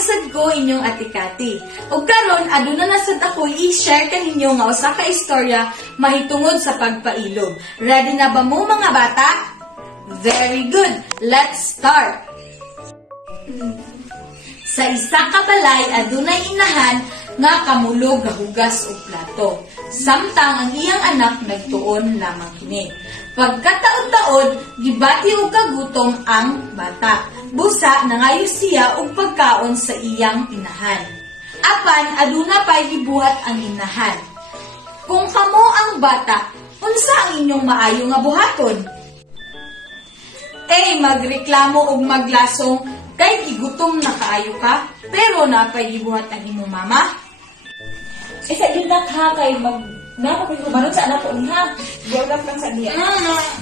sad ko inyong atikati. Ug karon aduna na sad ako i-share kaninyo nga usa ka istorya mahitungod sa pagpailog. Ready na ba mo mga bata? Very good. Let's start. Sa isa ka balay adunay inahan nga kamulog gahugas og plato. Samtang ang iyang anak nagtuon lamang kini. Pagkataod-taod, gibati og kagutom ang bata. Busa nangayo siya og pagkaon sa iyang inahan. Apan aduna pay gibuhat ang inahan. Kung kamo ang bata, unsa ang inyong maayo nga buhaton? Magreklamo og maglasong kay gigutom na kaayo ka, pero napay gibuhat ang imong mama? Sa ginak ha, kay napapigumanon sa anak ko ha. Diyaw lang sa diya.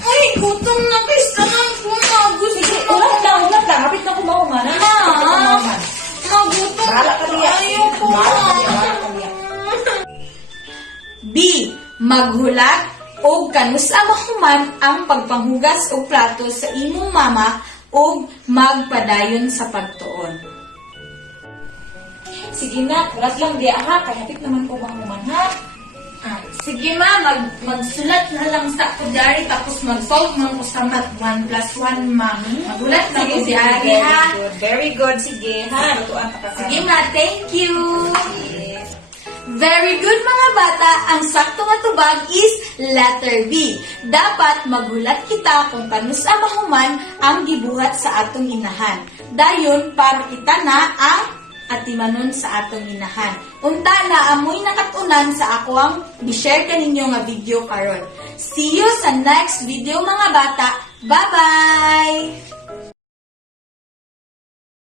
Ay, gutom na pista ng kumagos. Sige, ulat lang. Kapit na kumahuman. Magutom Bahala ka diya. Ayoko Bahala ka diya. B. Maghulat o kanusa mahuman ang pagpanghugas o plato sa imong mama o magpadayon sa pagtuon. Sige na, ulat lang diya ha. Kay kapit naman kumahuman ha. Sige ma, magsulat na lang sa kudari tapos mag-solve man ko sa math 1 plus 1 ma. Magulat na ko si Ari ha. Very good. Sige ha. Lutuan ka pa. Sige ma, thank you. Sige. Very good mga bata, ang sakto nga tubag is letter B. Dapat maghulat kita kung kanusa mahuman ang gibuhat sa atong inahan. Dayon para kita na ang atimanon sa atong inahan. Unta na amoy nakatunan sa ako ang i-share kaninyo nga video karon. See you sa next video mga bata. Bye-bye!